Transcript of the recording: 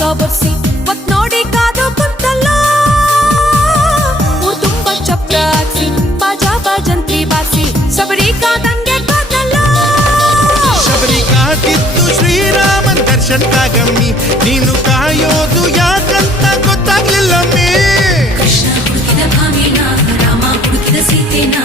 ಪಕ್ಕ ಬರ್ಸಿ ಒತ್ ನೋಡಿ ಕಾದು ಕುಂತಲ್ಲ ಊರ್ ತುಂಬ ಚಪ್ರ ಹಾಕ್ಸಿ ಬಾಜಾ ಬಾಜಂತ್ರಿ ಬಾರ್ಸಿ ಶಬರಿ ಕಾದಂಗೆ ಕಾದಲ್ಲ ಶಬರಿ ಕಾದಿದ್ದು ಶ್ರೀರಾಮನ್ ದರ್ಶನ್ಕಾಗಮ್ಮಿ ನೀನು ಕಾಯೋದು ಯಾಕಂತ ಗೊತ್ತಾಗ್ಲಿಲ್ಲಮ್ಮಿ ಕೃಷ್ಣ ಹುಡುಕಿದ ಭಾಮಿನ ರಾಮ ಹುಡುಕಿದ ಸೀತೆನ